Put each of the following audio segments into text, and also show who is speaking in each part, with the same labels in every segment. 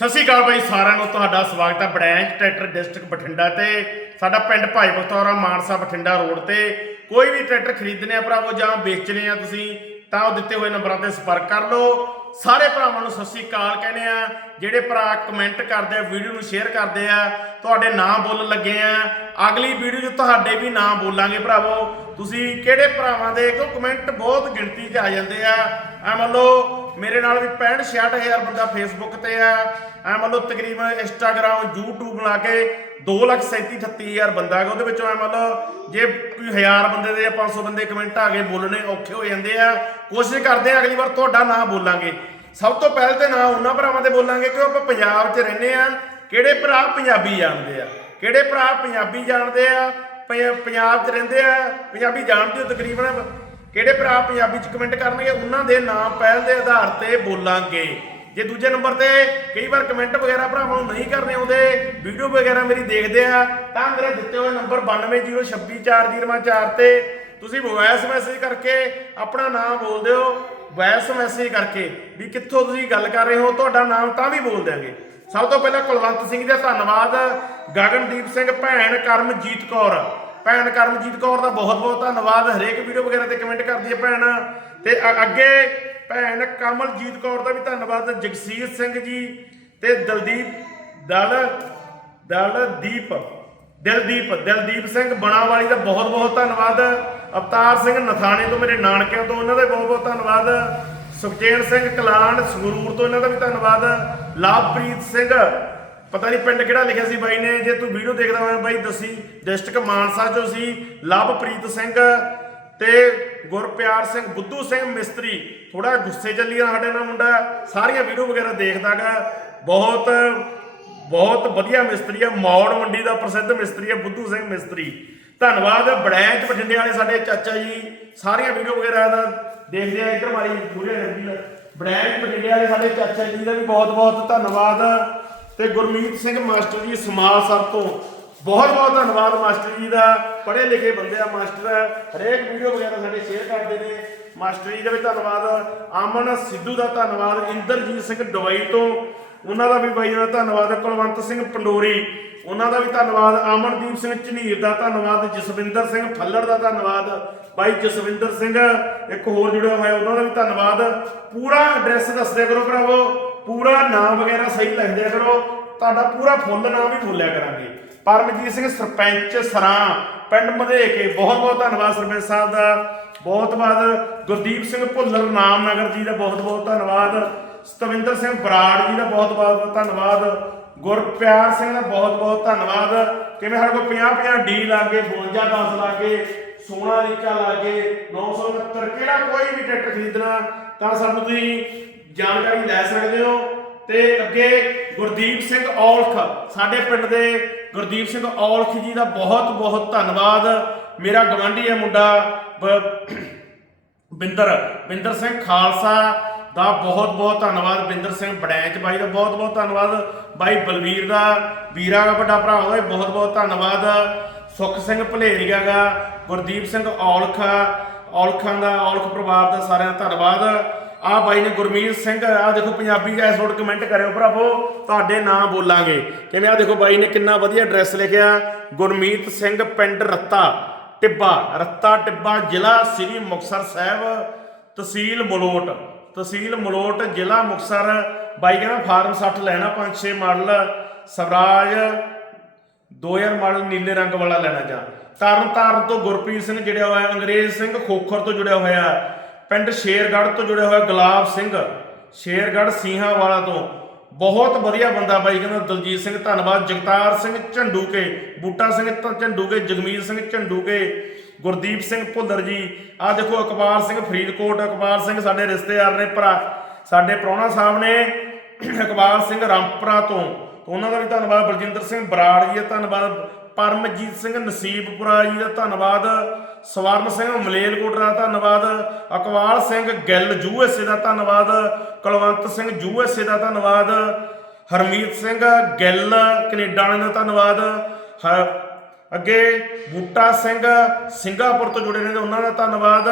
Speaker 1: ਸਤਿ ਸ਼੍ਰੀ ਅਕਾਲ ਬਾਈ, ਸਾਰਿਆਂ ਨੂੰ ਤੁਹਾਡਾ ਸਵਾਗਤ ਹੈ ਬ੍ਰਾਂਚ ਟਰੈਕਟਰ ਡਿਸਟ੍ਰਿਕਟ ਬਠਿੰਡਾ ਤੇ। ਸਾਡਾ ਪਿੰਡ ਭਾਈ ਬਖਤੌਰਾ ਮਾਨਸਾ ਬਠਿੰਡਾ ਰੋਡ ਤੇ। ਕੋਈ ਵੀ ਟਰੈਕਟਰ ਖਰੀਦਣੇ ਆ ਭਰਾਵੋ ਜਾਂ ਵੇਚਣੇ ਆ ਤੁਸੀਂ, ਤਾਂ ਉਹ ਦਿੱਤੇ ਹੋਏ ਨੰਬਰਾਂ ਤੇ ਸੰਪਰਕ ਕਰ ਲਓ। ਸਾਰੇ ਭਰਾਵਾਂ ਨੂੰ ਸਤਿ ਸ਼੍ਰੀ ਅਕਾਲ ਕਹਿੰਦੇ ਆ। ਜਿਹੜੇ ਭਰਾ ਕਮੈਂਟ ਕਰਦੇ ਆ, ਵੀਡੀਓ ਨੂੰ ਸ਼ੇਅਰ ਕਰਦੇ ਆ, ਤੁਹਾਡੇ ਨਾਮ ਬੋਲਣ ਲੱਗੇ ਆ। ਅਗਲੀ ਵੀਡੀਓ 'ਚ ਤੁਹਾਡੇ ਵੀ ਨਾਮ ਬੋਲਾਂਗੇ ਭਰਾਵੋ। ਤੁਸੀਂ ਕਿਹੜੇ ਭਰਾਵਾਂ ਦੇ, ਕਿਉਂ ਕਮੈਂਟ ਬਹੁਤ ਗਿਣਤੀ 'ਚ ਆ ਜਾਂਦੇ ਆ। ਐ ਮੰਨ ਲਓ ਮੇਰੇ ਨਾਲ ਵੀ 65 66000 ਬੰਦਾ ਫੇਸਬੁੱਕ ਤੇ ਆ। ਐ ਮੰਨ ਲਓ ਤਕਰੀਬਨ ਇੰਸਟਾਗ੍ਰam YouTube ਲਾ ਕੇ 2,37,38,000 ਬੰਦਾ ਹੈਗਾ। ਉਹਦੇ ਵਿੱਚੋਂ ਐ ਮੰਨ ਲਓ ਜੇ ਕੋਈ 1000 ਬੰਦੇ ਦੇ ਜਾਂ 500 ਬੰਦੇ ਕਮੈਂਟ ਆ ਗਏ ਬੋਲਣੇ ਔਖੇ ਹੋ ਜਾਂਦੇ ਆ। ਕੋਸ਼ਿਸ਼ ਕਰਦੇ ਆ ਅਗਲੀ ਵਾਰ ਤੁਹਾਡਾ ਨਾਂ ਬੋਲਾਂਗੇ। ਸਭ ਤੋਂ ਪਹਿਲ ਤੇ ਨਾਂ ਉਹਨਾਂ ਭਰਾਵਾਂ ਦੇ ਬੋਲਾਂਗੇ ਕਿ ਆਪਾਂ ਪੰਜਾਬ 'ਚ ਰਹਿੰਦੇ ਆ। ਕਿਹੜੇ ਭਰਾ ਪੰਜਾਬੀ ਜਾਣਦੇ ਆ? ਕਿਹੜੇ ਭਰਾ ਪੰਜਾਬੀ ਜਾਣਦੇ ਆ? ਪ- ਪੰਜਾਬ 'ਚ ਰਹਿੰਦੇ ਆ। ਪੰਜਾਬੀ ਜਾਣਦੇ ਹੋ ਤਕਰੀਬਨ ਕਿਹੜੇ ਭਰਾ ਪੰਜਾਬੀ 'ਚ ਕਮੈਂਟ ਕਰਨਗੇ? ਉਹਨਾਂ ਦੇ ਨਾਮ ਪਹਿਲ ਦੇ ਆਧਾਰ ਤੇ ਬੋਲਾਂਗੇ। ਜੇ ਦੂਜੇ ਨੰਬਰ ਤੇ ਕਈ ਵਾਰ ਕਮੈਂਟ ਵਗੈਰਾ ਭਰਾਵਾਂ ਨੂੰ ਨਹੀਂ ਕਰਨੇ ਆਉਂਦੇ ਵੀਡੀਓ ਵਗੈਰਾ ਮੇਰੀ ਦੇਖਦੇ ਆ, ਤਾਂ ਮੇਰੇ ਦਿੱਤੇ ਹੋਏ ਨੰਬਰ 92062404 ਤੇ ਤੁਸੀਂ ਵੌਇਸ ਮੈਸੇਜ ਕਰਕੇ ਆਪਣਾ ਨਾਮ ਬੋਲ ਦਿਓ ਵੌਇਸ ਮੈਸੇਜ ਕਰਕੇ ਵੀ ਕਿੱਥੋਂ ਤੁਸੀਂ ਗੱਲ ਕਰ ਰਹੇ ਹੋ, ਤੁਹਾਡਾ ਨਾਮ ਤਾਂ ਵੀ ਬੋਲ ਦਿਆਂਗੇ। ਸਭ ਤੋਂ ਪਹਿਲਾਂ ਕੁਲਵੰਤ ਸਿੰਘ ਦਾ ਧੰਨਵਾਦ। ਗਗਨਦੀਪ ਸਿੰਘ ਭੈਣ ਕਰਮਜੀਤ ਕੌਰ। ਭੈਣ ਕਰਮਜੀਤ ਕੌਰ ਦਾ ਬਹੁਤ ਬਹੁਤ ਧੰਨਵਾਦ, ਹਰੇਕ ਵੀਡੀਓ ਵਗੈਰਾ ਤੇ ਕਮੈਂਟ ਕਰਦੀ ਹੈ ਭੈਣ। ਤੇ ਅੱਗੇ ਭੈਣ ਕਮਲਜੀਤ ਕੌਰ ਦਾ ਵੀ ਧੰਨਵਾਦ ਜਗਸੀਰ ਸਿੰਘ ਜੀ, ਤੇ ਦਲਦੀਪ ਦਲ ਦਲਦੀਪ ਦਿਲਦੀਪ ਦਿਲਦੀਪ ਸਿੰਘ ਬਣਾਵਾਲੀ ਦਾ ਬਹੁਤ ਬਹੁਤ ਧੰਨਵਾਦ। ਅਵਤਾਰ ਸਿੰਘ ਨਥਾਣੇ ਤੋਂ ਮੇਰੇ ਨਾਨਕਿਆਂ ਤੋਂ ਉਹਨਾਂ ਦਾ ਬਹੁਤ ਬਹੁਤ ਧੰਨਵਾਦ। ਸੁਖਚੈਨ ਸਿੰਘ ਕਲਾਨ ਸੰਗਰੂਰ ਤੋਂ ਇਹਨਾਂ ਦਾ ਵੀ ਧੰਨਵਾਦ। ਲਾਭਪ੍ਰੀਤ ਸਿੰਘ ਪਤਾ ਨਹੀਂ ਪਿੰਡ ਕਿਹੜਾ ਲਿਖਿਆ ਸੀ ਬਾਈ ਨੇ, ਜੇ ਤੂੰ ਵੀਡੀਓ ਦੇਖਦਾ ਹੋਇਆ ਬਾਈ, ਦੱਸੀ। ਡਿਸਟ੍ਰਿਕਟ ਮਾਨਸਾ ਚੋਂ ਸੀ, ਲਵਪ੍ਰੀਤ ਸਿੰਘ ਤੇ ਗੁਰਪਿਆਰ ਸਿੰਘ, ਬੁੱਧੂ ਸਿੰਘ ਮਿਸਤਰੀ। ਥੋੜਾ ਗੁੱਸੇ ਚੱਲੀ ਆ ਸਾਡੇ ਨਾਲ ਮੁੰਡਾ, ਸਾਰੀਆਂ ਵੀਡੀਓ ਵਗੈਰਾ ਦੇਖਦਾਗਾ। ਬਹੁਤ ਬਹੁਤ ਵਧੀਆ ਮਿਸਤਰੀ ਆ, ਮੌੜ ਮੰਡੀ ਦਾ ਪ੍ਰਸਿੱਧ ਮਿਸਤਰੀ ਆ, ਬੁੱਧੂ ਸਿੰਘ ਮਿਸਤਰੀ। ਧੰਨਵਾਦ, ਬੜੈਂਚ ਬਠਿੰਡੇ ਵਾਲੇ ਸਾਡੇ ਚਾਚਾ ਜੀ। ਸਾਰੀਆਂ ਵੀਡੀਓ ਵਗੈਰਾ ਦਾ ਦੇਖਦੇ ਆ, ਇੱਧਰ ਮਾਰੀ ਪੂਰੇ ਰੰਗੀ ਬੜੈਂਚ ਬਠਿੰਡੇ ਵਾਲੇ ਸਾਡੇ ਚਾਚਾ ਜੀ ਦਾ ਵੀ ਬਹੁਤ ਬਹੁਤ ਧੰਨਵਾਦ। ਤੇ Gurmeet Singh master ji small sir ਤੋਂ ਬਹੁਤ ਬਹੁਤ ਧੰਨਵਾਦ ਮਾਸਟਰ ਜੀ ਦਾ। ਪੜ੍ਹੇ ਲਿਖੇ ਬੰਦੇ ਆ ਮਾਸਟਰ। ਹਰੇਕ ਵੀਡੀਓ ਵਗੈਰਾ ਸਾਡੇ ਸ਼ੇਅਰ ਕਰਦੇ ਨੇ। ਮਾਸਟਰ ਜੀ ਦਾ ਵੀ ਧੰਨਵਾਦ। ਅਮਨ ਸਿੱਧੂ ਦਾ ਧੰਨਵਾਦ। ਇੰਦਰਜੀਤ ਸਿੰਘ ਦੁਬਈ ਤੋਂ। ਉਹਨਾਂ ਦਾ ਵੀ ਬਾਈ ਦਾ ਧੰਨਵਾਦ। ਕੁਲਵੰਤ ਸਿੰਘ ਪੰਡੋਰੀ। ਉਹਨਾਂ ਦਾ ਵੀ ਧੰਨਵਾਦ। ਅਮਨਦੀਪ ਸਿੰਘ ਝਨੀਰ ਦਾ ਧੰਨਵਾਦ। ਜਸਵਿੰਦਰ ਸਿੰਘ ਫੱਲੜ ਦਾ ਧੰਨਵਾਦ। ਬਾਈ ਜਸਵਿੰਦਰ ਸਿੰਘ, ਇੱਕ ਹੋਰ ਜੁੜਿਆ ਹੋਇਆ, ਉਹਨਾਂ ਦਾ ਵੀ ਧੰਨਵਾਦ। ਪੂਰਾ ਐਡਰੈਸ ਦੱਸ ਦਿਆ ਕਰੋ ਭਰਾਵੋ। ਪੂਰਾ ਨਾਮ ਵਗੈਰਾ ਸਹੀ ਲਿਖ ਦਿਆ ਕਰੋ, ਤੁਹਾਡਾ ਪੂਰਾ ਫੁੱਲ ਨਾਮ ਵੀ ਬੋਲਿਆ ਕਰਾਂਗੇ। ਪਰਮਜੀਤ ਸਿੰਘ ਸਰਪੰਚ ਸਰਾਂ, ਪਿੰਡ ਮਧੇਕੇ, ਬਹੁਤ ਬਹੁਤ ਧੰਨਵਾਦ ਸਰਪੰਚ ਸਾਹਿਬ ਦਾ। ਬਹੁਤ ਬਹੁਤ ਗੁਰਦੀਪ ਸਿੰਘ ਭੁੱਲਰ ਨਾਮਨਗਰ ਜੀ ਦਾ ਬਹੁਤ ਬਹੁਤ ਧੰਨਵਾਦ। ਸਤਵਿੰਦਰ ਸਿੰਘ ਬਰਾੜ ਜੀ ਦਾ ਬਹੁਤ ਬਹੁਤ ਧੰਨਵਾਦ। ਗੁਰਪਿਆਰ ਸਿੰਘ ਦਾ ਬਹੁਤ ਬਹੁਤ ਧੰਨਵਾਦ। ਕਿਵੇਂ ਸਾਡੇ ਕੋਲ 50 50 ਡੀ ਲਾਗੇ 52 10 ਲਾਗੇ, ਸੋਨਾ ਰੀਚਾ ਲਾਗੇ 969 ਕਿਹੜਾ ਕੋਈ ਵੀ ਟਰੈਕਟਰ ਖਰੀਦਣਾ ਤਾਂ ਸਾਨੂੰ ਤੁਸੀਂ ਜਾਣਕਾਰੀ ਲੈ ਸਕਦੇ ਹੋ ਤੇ ਅੱਗੇ ਗੁਰਦੀਪ ਸਿੰਘ ਔਲਖ, ਸਾਡੇ ਪਿੰਡ ਦੇ ਗੁਰਦੀਪ ਸਿੰਘ ਔਲਖ ਜੀ ਦਾ ਬਹੁਤ ਬਹੁਤ ਧੰਨਵਾਦ। ਮੇਰਾ ਗਵਾਂਢੀ ਹੈ ਮੁੰਡਾ, ਬ- ਬਿੰਦਰ ਬਿੰਦਰ ਸਿੰਘ ਖਾਲਸਾ ਦਾ ਬਹੁਤ ਬਹੁਤ ਧੰਨਵਾਦ। ਬਿੰਦਰ ਸਿੰਘ ਬੜੈਂਚ ਬਾਈ ਦਾ ਬਹੁਤ ਬਹੁਤ ਧੰਨਵਾਦ। ਬਾਈ ਬਲਵੀਰ ਦਾ, ਵੀਰਾ ਦਾ ਵੱਡਾ ਭਰਾ ਉਹਦਾ ਬਹੁਤ ਬਹੁਤ ਧੰਨਵਾਦ। ਸੁਖ ਸਿੰਘ ਭਲੇਰੀਆ ਦਾ ਗੁਰਦੀਪ ਸਿੰਘ ਔਲਖਾ ਔਲਖਾਂ ਦਾ, ਔਲਖ ਪਰਿਵਾਰ ਦਾ ਸਾਰਿਆਂ ਦਾ ਧੰਨਵਾਦ। ਆ ਬਾਈ ਨੇ ਗੁਰਮੀਤ ਸਿੰਘ ਆ ਦੇਖੋ ਪੰਜਾਬੀ ਦਾ ਐਸ ਕਮੈਂਟ ਕਰਿਓ ਭਰਾਵੋ, ਤੁਹਾਡੇ ਨਾਂ ਬੋਲਾਂਗੇ। ਕਿਵੇਂ ਆ ਦੇਖੋ ਬਾਈ ਨੇ ਕਿੰਨਾ ਵਧੀਆ ਐਡਰੈਸ ਲਿਖਿਆ। ਗੁਰਮੀਤ ਸਿੰਘ ਪਿੰਡ ਰੱਤਾ ਟਿੱਬਾ ਰੱਤਾ ਟਿੱਬਾ ਜ਼ਿਲ੍ਹਾ ਸ੍ਰੀ ਮੁਕਤਸਰ ਸਾਹਿਬ, ਤਹਿਸੀਲ ਮਲੋਟ ਤਹਿਸੀਲ ਮਲੋਟ ਜ਼ਿਲ੍ਹਾ ਮੁਕਤਸਰ। ਬਾਈ ਕਹਿੰਦਾ ਫਾਰਮ 60 ਲੈਣਾ 5-6 ਮਾਡਲ ਸਵਰਾਜ 2000 ਮਾਡਲ ਨੀਲੇ ਰੰਗ ਵਾਲਾ ਲੈਣਾ ਜਾਂ। ਤਰਨ ਤਾਰਨ ਤੋਂ ਗੁਰਪ੍ਰੀਤ ਸਿੰਘ ਜੁੜਿਆ ਹੋਇਆ, ਅੰਗਰੇਜ਼ ਸਿੰਘ ਖੋਖਰ ਤੋਂ ਜੁੜਿਆ ਹੋਇਆ, ਪਿੰਡ ਸ਼ੇਰਗੜ੍ਹ ਤੋਂ ਜੁੜਿਆ ਹੋਇਆ ਗੁਲਾਬ ਸਿੰਘ, ਸ਼ੇਰਗੜ੍ਹ ਸੀਹਾਂ ਵਾਲਾ ਤੋਂ। ਬਹੁਤ ਵਧੀਆ ਬੰਦਾ ਬਾਈ, ਕਹਿੰਦਾ ਦਲਜੀਤ ਸਿੰਘ, ਧੰਨਵਾਦ। ਜਗਤਾਰ ਸਿੰਘ ਝੰਡੂਕੇ, ਬੂਟਾ ਸਿੰਘ ਝੰਡੂਕੇ, ਜਗਮੀਤ ਸਿੰਘ ਝੰਡੂਕੇ, ਗੁਰਦੀਪ ਸਿੰਘ ਭੁੱਲਰ ਜੀ। ਆਹ ਦੇਖੋ ਇਕਬਾਲ ਸਿੰਘ ਫਰੀਦਕੋਟ ਇਕਬਾਲ ਸਿੰਘ ਸਾਡੇ ਰਿਸ਼ਤੇਦਾਰ ਨੇ, ਭਰਾ ਸਾਡੇ ਪ੍ਰਾਹੁਣਾ ਸਾਹਿਬ ਨੇ ਇਕਬਾਲ ਸਿੰਘ ਰਾਮਪੁਰਾ ਤੋਂ। ਉਹਨਾਂ ਦਾ ਵੀ ਧੰਨਵਾਦ। ਬਲਜਿੰਦਰ ਸਿੰਘ ਬਰਾੜ ਜੀ ਦਾ ਧੰਨਵਾਦ। ਪਰਮਜੀਤ ਸਿੰਘ ਨਸੀਬਪੁਰਾ ਜੀ ਦਾ ਧੰਨਵਾਦ, ਸਵਰਨ ਸਿੰਘ ਮਲੇਲਕੋਟ ਦਾ ਧੰਨਵਾਦ, ਅਕਵਾਲ ਸਿੰਘ ਗਿੱਲ ਯੂਐਸਏ ਦਾ ਧੰਨਵਾਦ, ਕੁਲਵੰਤ ਸਿੰਘ ਯੂਐਸਏ ਦਾ ਧੰਨਵਾਦ, ਹਰਮੀਤ ਸਿੰਘ ਗਿੱਲ ਕੈਨੇਡਾ ਵਾਲਿਆਂ ਦਾ ਧੰਨਵਾਦ, ਹ- ਅੱਗੇ ਬੂਟਾ ਸਿੰਘ ਸਿੰਗਾਪੁਰ ਤੋਂ ਜੁੜੇ ਨੇ ਉਹਨਾਂ ਦਾ ਧੰਨਵਾਦ,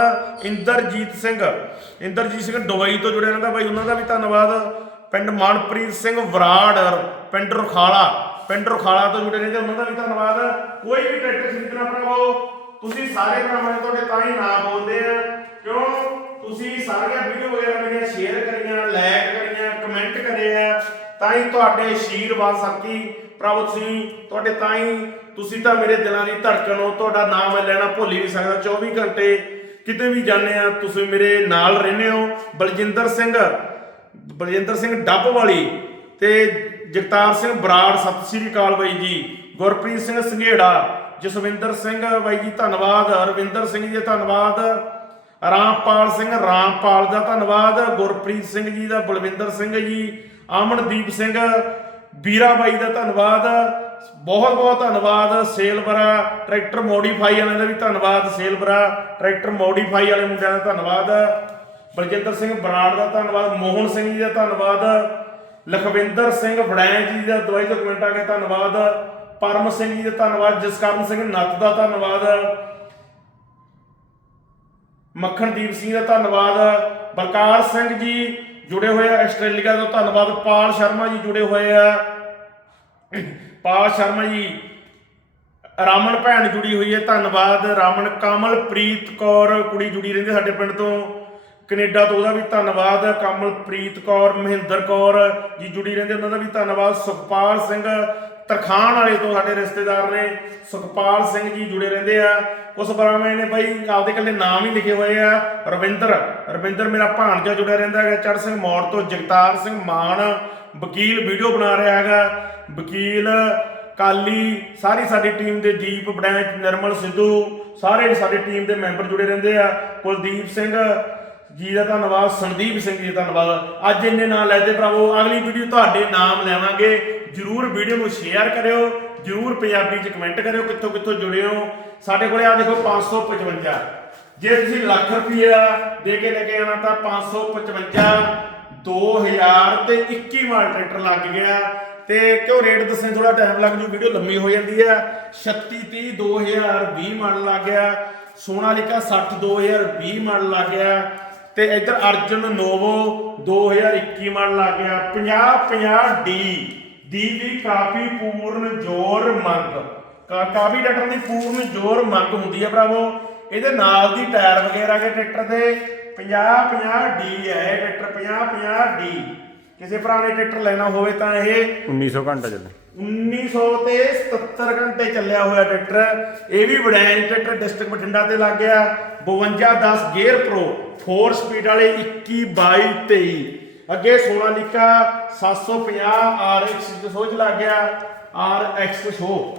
Speaker 1: ਇੰਦਰਜੀਤ ਸਿੰਘ ਇੰਦਰਜੀਤ ਸਿੰਘ ਦੁਬਈ ਤੋਂ ਜੁੜੇ ਰਹਿੰਦਾ ਬਾਈ ਉਹਨਾਂ ਦਾ ਵੀ ਧੰਨਵਾਦ, ਪਿੰਡ ਮਨਪ੍ਰੀਤ ਸਿੰਘ ਵਰਾੜ, ਪਿੰਡ ਰੁਖਾਲਾ। ਪਿੰਡ ਰੁਖਾਲਾ ਤੋਂ ਜੁੜੇ ਰਹਿੰਦੇ ਉਹਨਾਂ ਦਾ ਵੀ ਧੰਨਵਾਦ। ਕੋਈ ਵੀ ਟਰੈਕਟਰ ਖਰੀਦਣਾ ਭਰਾਵੋ ਤੁਸੀਂ ਸਾਰੇ ਭਰਾਵਾਂ ਨੇ ਤੁਹਾਡੇ ਤਾਂ ਹੀ ਨਾ ਬੋਲਦੇ ਆ। ਕਿਉਂ? ਤੁਸੀਂ ਸਾਰੀਆਂ ਵੀਡੀਓ ਵਗੈਰਾ ਮੇਰੀਆਂ ਸ਼ੇਅਰ ਕਰੀਆਂ ਲਾਈਕ ਕਰੀਆਂ ਕਮੈਂਟ ਕਰੇ ਆ, ਤਾਂ ਹੀ ਤੁਹਾਡੇ ਆਸ਼ੀਰਵਾਦ ਸਦਕੀ ਪ੍ਰਭੂ, ਤੁਸੀਂ ਤੁਹਾਡੇ ਤਾਂ ਹੀ, ਤੁਸੀਂ ਤਾਂ ਮੇਰੇ ਦਿਲਾਂ ਦੀ ਧੜਕਣ ਹੋ, ਤੁਹਾਡਾ ਨਾਮ ਮੈਂ ਲੈਣਾ ਭੁੱਲ ਹੀ ਨਹੀਂ ਸਕਦਾ। 24 ਘੰਟੇ ਕਿਤੇ ਵੀ ਜਾਂਦੇ ਆ, ਤੁਸੀਂ ਮੇਰੇ ਨਾਲ ਰਹਿੰਦੇ ਹੋ। ਬਲਜਿੰਦਰ ਸਿੰਘ ਬਲਜਿੰਦਰ ਸਿੰਘ ਡੱਬ ਵਾਲੀ। ਤੇ ਜਗਤਾਰ ਸਿੰਘ ਬਰਾੜ, ਸਤਿ ਸ੍ਰੀ ਅਕਾਲ ਬਾਈ ਜੀ। ਗੁਰਪ੍ਰੀਤ ਸਿੰਘ ਸੰਘੇੜਾ, ਜਸਵਿੰਦਰ ਸਿੰਘ ਬਾਈ ਜੀ, ਧੰਨਵਾਦ। ਰਵਿੰਦਰ ਸਿੰਘ ਜੀ ਦਾ ਧੰਨਵਾਦ। ਰਾਮਪਾਲ ਸਿੰਘ, ਰਾਮਪਾਲ ਦਾ ਧੰਨਵਾਦ। ਗੁਰਪ੍ਰੀਤ ਸਿੰਘ ਜੀ ਦਾ, ਬਲਵਿੰਦਰ ਸਿੰਘ ਜੀ, ਅਮਨਦੀਪ ਸਿੰਘ, ਵੀਰਾ ਬਾਈ ਦਾ ਧੰਨਵਾਦ। ਬਹੁਤ ਬਹੁਤ ਧੰਨਵਾਦ। ਸੇਲਵਰਾ, ਟਰੈਕਟਰ ਮੋਡੀਫਾਈ ਵਾਲਿਆਂ ਦਾ ਵੀ ਧੰਨਵਾਦ। ਸੇਲਵਰਾ, ਟਰੈਕਟਰ ਮੋਡੀਫਾਈ ਵਾਲੇ ਮੁੰਡਿਆਂ ਦਾ ਧੰਨਵਾਦ। ਬਲਜਿੰਦਰ ਸਿੰਘ ਬਰਾੜ ਦਾ ਧੰਨਵਾਦ। ਮੋਹਨ ਸਿੰਘ ਜੀ ਦਾ ਧੰਨਵਾਦ। ਲਖਵਿੰਦਰ ਸਿੰਘ ਵੜੈਂ ਜੀ ਦਾ ਦਵਾਈ ਤੋਂ ਕਮੈਂਟ ਆ ਗਿਆ, ਧੰਨਵਾਦ। ਪਰਮ ਸਿੰਘ ਜੀ ਦਾ ਧੰਨਵਾਦ, ਜਸਕਰਨ ਸਿੰਘ ਨੱਤ ਦਾ ਧੰਨਵਾਦ। ਮੱਖਣਦੀਪ ਸਿੰਘ ਦਾ ਧੰਨਵਾਦ। ਬਲਕਾਰ ਸਿੰਘ ਜੀ ਜੁੜੇ ਹੋਏ ਆ ਆਸਟ੍ਰੇਲੀਆ ਤੋਂ, ਧੰਨਵਾਦ। ਪਾਲ ਸ਼ਰਮਾ ਜੀ ਜੁੜੇ ਹੋਏ ਆ। ਪਾਲ ਸ਼ਰਮਾ ਜੀ, ਰਾਮਨ ਭੈਣ ਜੁੜੀ ਹੋਈ ਹੈ, ਧੰਨਵਾਦ। ਰਾਮਨ ਕਮਲਪ੍ਰੀਤ ਕੌਰ ਕੁੜੀ ਜੁੜੀ ਰਹਿੰਦੀ ਸਾਡੇ ਪਿੰਡ ਤੋਂ। ਕੈਨੇਡਾ ਤੋਂ ਉਹਦਾ ਵੀ ਧੰਨਵਾਦ, ਕਮਲਪ੍ਰੀਤ ਕੌਰ, ਮਹਿੰਦਰ ਕੌਰ ਜੀ ਜੁੜੀ ਰਹਿੰਦੇ, ਉਹਨਾਂ ਦਾ ਵੀ ਧੰਨਵਾਦ। ਸੁਖਪਾਲ ਸਿੰਘ ਤਰਖਾਨ ਵਾਲੇ ਤੋਂ ਸਾਡੇ ਰਿਸ਼ਤੇਦਾਰ ਨੇ, ਸੁਖਪਾਲ ਸਿੰਘ ਜੀ ਜੁੜੇ ਰਹਿੰਦੇ ਆ। ਉਸ ਬਰਾਵੇਂ ਨੇ ਬਾਈ, ਆਪਦੇ ਕੱਲੇ ਨਾਮ ਹੀ ਲਿਖੇ ਹੋਏ ਆ। ਰਵਿੰਦਰ ਰਵਿੰਦਰ ਮੇਰਾ ਭਾਣਜਾ ਜੁੜਿਆ ਰਹਿੰਦਾ ਹੈਗਾ ਚੜ ਸਿੰਘ ਮੌੜ ਤੋਂ ਜਗਤਾਰ ਸਿੰਘ ਮਾਨ, ਵਕੀਲ ਵੀਡੀਓ ਬਣਾ ਰਿਹਾ ਹੈਗਾ। ਵਕੀਲ, ਕਾਲੀ, ਸਾਰੀ ਸਾਡੀ ਟੀਮ ਦੇ ਦੀਪ ਬੜੈਂਚ ਨਿਰਮਲ ਸਿੱਧੂ, ਸਾਰੇ ਸਾਡੀ ਟੀਮ ਦੇ ਮੈਂਬਰ ਜੁੜੇ ਰਹਿੰਦੇ ਆ। ਕੁਲਦੀਪ ਸਿੰਘ ਜੀ ਦਾ ਧੰਨਵਾਦ, ਸੰਦੀਪ ਸਿੰਘ ਜੀ ਦਾ ਧੰਨਵਾਦ। ਅੱਜ ਇੰਨੇ ਨਾਂ ਲੈਦੇ ਭਰਾਵੋ, ਅਗਲੀ ਵੀਡੀਓ ਤੁਹਾਡੇ ਨਾਮ ਲੈਵਾਂਗੇ। ਜਰੂਰ ਵੀਡੀਓ ਨੂੰ ਸ਼ੇਅਰ ਕਰਿਓ, ਜਰੂਰ ਪੰਜਾਬੀ ਚ ਕਮੈਂਟ ਕਰਿਓ, ਕਿੱਥੋਂ ਕਿੱਥੋਂ ਜੁੜੇ ਹੋ। ਸਾਡੇ ਕੋਲੇ ਆ ਦੇਖੋ 555 ਜੇ ਤੁਸੀਂ ਲੱਖ ਰੁਪਈਆ ਦੇ ਕੇ ਲੈ ਕੇ ਆਣਾ ਤਾਂ 555 2000 ਤੇ 21 ਮਾਲ ਟਰੈਕਟਰ ਲੱਗ ਗਿਆ। ਤੇ ਕਿਉਂ ਰੇਟ ਦੱਸਣ ਥੋੜਾ ਟਾਈਮ ਲੱਗ ਜੂ, ਵੀਡੀਓ ਲੰਮੀ ਹੋ ਜਾਂਦੀ ਆ। 36 30 2020 ਮਾਡਲ ਲੱਗ ਗਿਆ। ਸੋਨਾਲੀਕਾ 60 2020 ਮਾਡਲ ਲੱਗ ਗਿਆ। ਤੇ ਇੱਧਰ ਅਰਜਨ ਨੋਵੋ 2021 ਮਾਡਲ ਲੱਗ ਗਿਆ। 50 50 ਡੀ ਦੀ ਵੀ ਕਾਫੀ ਪੂਰਨ ਜ਼ੋਰ ਮੰਗ। ਕਾ- ਕਾਫੀ ਟਰੈਕਟਰ ਦੀ ਪੂਰਨ ਜ਼ੋਰ ਮੰਗ ਹੁੰਦੀ ਹੈ ਭਰਾਵੋ। ਇਹਦੇ ਨਾਲ ਦੀ ਟਾਇਰ ਵਗੈਰਾ ਕੇ ਟਰੈਕਟਰ ਦੇ 50 50 ਡੀ ਹੈ ਇਹ ਟਰੈਕਟਰ 50 50 ਡੀ ਕਿਸੇ ਭਰਾ ਨੇ ਟਰੈਕਟਰ ਲੈਣਾ ਹੋਵੇ ਤਾਂ ਇਹ
Speaker 2: 1900 ਘੰਟਾ ਚੱਲੇ।
Speaker 1: 1900 ਤੇ 77 ਘੰਟੇ ਚੱਲਿਆ ਹੋਇਆ ਟਰੈਕਟਰ। ਇਹ ਵੀ ਵੜੈਨ ਟਰੈਕਟਰ ਡਿਸਟ੍ਰਿਕਟ ਬਠਿੰਡਾ ਤੇ ਲੱਗ ਗਿਆ। 5210 ਗੇਅਰ ਪ੍ਰੋ 4 ਸਪੀਡ ਵਾਲੇ 21 22 23 ਅੱਗੇ ਸੋਨਾਲੀਕਾ 750 RX ਚ ਸੋਚ ਲੱਗ ਗਿਆ। RX ਸ਼ੋ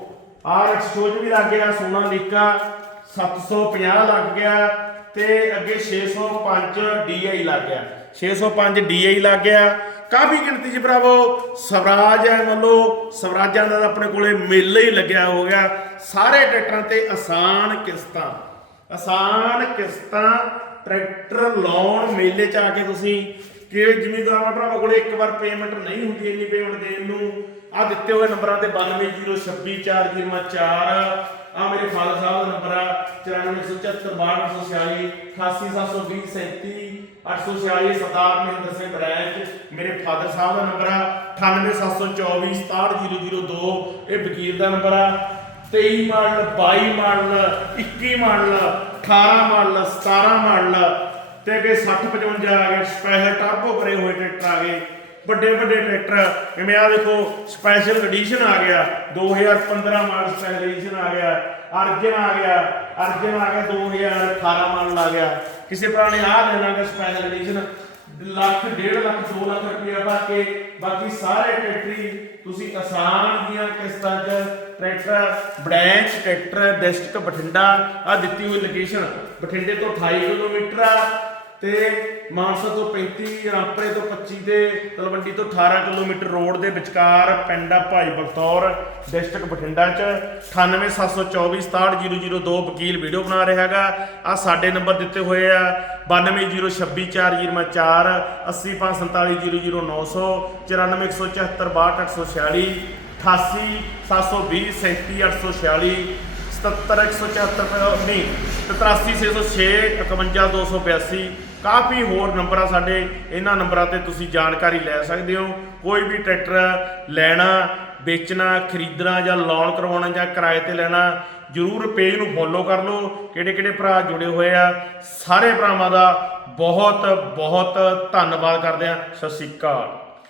Speaker 1: RX ਸ਼ੋ ਚ ਵੀ ਲੱਗ ਗਿਆ। ਸੋਨਾਲੀਕਾ 750 ਲੱਗ ਗਿਆ। ਤੇ ਅੱਗੇ 605 DI ਲੱਗ ਗਿਆ। 605 DI ਲੱਗ ਗਿਆ। ਕਾਫੀ ਗਿਣਤੀ 'ਚ ਭਰਾਵੋ, ਸਵਰਾਜ ਹੈ ਮੰਨ ਸਵਰਾਜਾਂ ਦਾ ਆਪਣੇ ਕੋਲੇ ਮੇਲਾ ਹੀ ਲੱਗਿਆ ਹੋ ਗਿਆ। ਸਾਰੇ ਟਰੈਕਟਰਾਂ ਤੇ ਆਸਾਨ ਕਿਸ਼ਤਾਂ ਆਸਾਨ ਕਿਸ਼ਤਾਂ ਟਰੈਕਟਰ ਲਾਉਣ ਮੇਲੇ 'ਚ ਆ ਕੇ ਤੁਸੀਂ ਕਿ ਜ਼ਿਮੀਦਾਰਾਂ ਭਰਾਵਾਂ ਕੋਲੇ ਇੱਕ ਵਾਰ ਪੇਮੈਂਟ ਨਹੀਂ ਹੁੰਦੀ ਇੰਨੀ ਪੇਮੈਂਟ ਦੇਣ ਨੂੰ। ਆ ਦਿੱਤੇ ਹੋਏ ਨੰਬਰਾਂ ਤੇ 92062404 ਆ ਮੇਰੇ ਫਾਦਰ ਸਾਹਿਬ ਦਾ ਨੰਬਰ ਆ 9474262846 88720 846 ਮਹਿੰਦਰ ਸਿੰਘ ਬਰੈਚ। ਮੇਰੇ ਫਾਦਰ ਸਾਹਿਬ ਦਾ ਨੰਬਰ ਆ 9872467002 ਇਹ ਵਕੀਲ ਦਾ ਨੰਬਰ ਆ 23 model 22 model 21 model 18 model 17 model, ਤੇ ਅੱਗੇ 60 55 ਆ ਗਏ, ਸਪੈਸ਼ਲ ਟਰਬੋ ਭਰੇ ਹੋਏ ਟਰੈਕਟਰ ਆ ਗਏ। ਵੱਡੇ ਵੱਡੇ ਟਰੈਕਟਰ, ਜਿਵੇਂ ਆ ਦੇਖੋ ਸਪੈਸ਼ਲ ਐਡੀਸ਼ਨ ਆ ਗਿਆ 2015 ਮਾਡਲ ਸਪੈਸ਼ਲ ਐਡੀਸ਼ਨ ਆ ਗਿਆ, ਅਰਜਨ ਆ ਗਿਆ, ਅਰਜਨ ਆ ਗਿਆ 2018 ਮਾਡਲ ਆ ਗਿਆ। ਕਿਸੇ ਭਰਾ ਨੇ ਆ ਲੈਣਾਗਾ ਸਪੈਸ਼ਲ ਐਡੀਸ਼ਨ ਲੱਖ, ਡੇਢ ਲੱਖ 2 ਲੱਖ ਰੁਪਏ ਪਾ ਕੇ, ਬਾਕੀ ਸਾਰੇ ਟਰੈਕਟਰੀ ਤੁਸੀਂ ਆਸਾਨ ਦੀਆਂ ਕਿਸ਼ਤਾਂ 'ਚ tractor, branch tractor district Bathinda ਆ ਦਿੱਤੀ ਹੋਈ ਲੋਕੇਸ਼ਨ ਬਠਿੰਡੇ ਤੋਂ 28 ਕਿਲੋਮੀਟਰ ਆ, ਤੇ ਮਾਨਸਾ ਤੋਂ 35 ਰਾਮਪੁਰੇ ਤੋਂ 25 ਤੇ ਤਲਵੰਡੀ ਤੋਂ 18 ਕਿਲੋਮੀਟਰ ਰੋਡ ਦੇ ਵਿਚਕਾਰ ਪਿੰਡ ਆ ਭਾਈ ਬਖਤੌਰ ਡਿਸਟ੍ਰਿਕਟ ਬਠਿੰਡਾ ਚ। 9872467002 ਵਕੀਲ ਵੀਡੀਓ ਬਣਾ ਰਿਹਾ ਹੈਗਾ। ਆ ਸਾਡੇ ਨੰਬਰ ਦਿੱਤੇ ਹੋਏ ਆ। 9202644004 80547000900 94174 62846 88 720 37846 77174 ਨਹੀਂ 83606 51282 ਕਾਫੀ ਹੋਰ ਨੰਬਰ ਆ ਸਾਡੇ ਇਹਨਾਂ ਨੰਬਰਾਂ ਤੇ ਤੁਸੀਂ ਜਾਣਕਾਰੀ ਲੈ ਸਕਦੇ ਹੋ। ਕੋਈ ਵੀ ਟਰੈਕਟਰ ਲੈਣਾ, ਵੇਚਣਾ, ਖਰੀਦਣਾ ਜਾਂ ਲੋਨ ਕਰਵਾਉਣਾ ਜਾਂ ਕਿਰਾਏ ਤੇ ਲੈਣਾ, ਜਰੂਰ ਪੇਜ ਨੂੰ ਫੋਲੋ ਕਰ ਲਓ। ਕਿਹੜੇ ਕਿਹੜੇ ਭਰਾ ਜੁੜੇ ਹੋਏ ਆ, ਸਾਰੇ ਭਰਾਵਾਂ ਦਾ ਬਹੁਤ ਬਹੁਤ ਧੰਨਵਾਦ ਕਰਦੇ ਆ ਸਤਿ ਸ਼੍ਰੀ ਅਕਾਲ।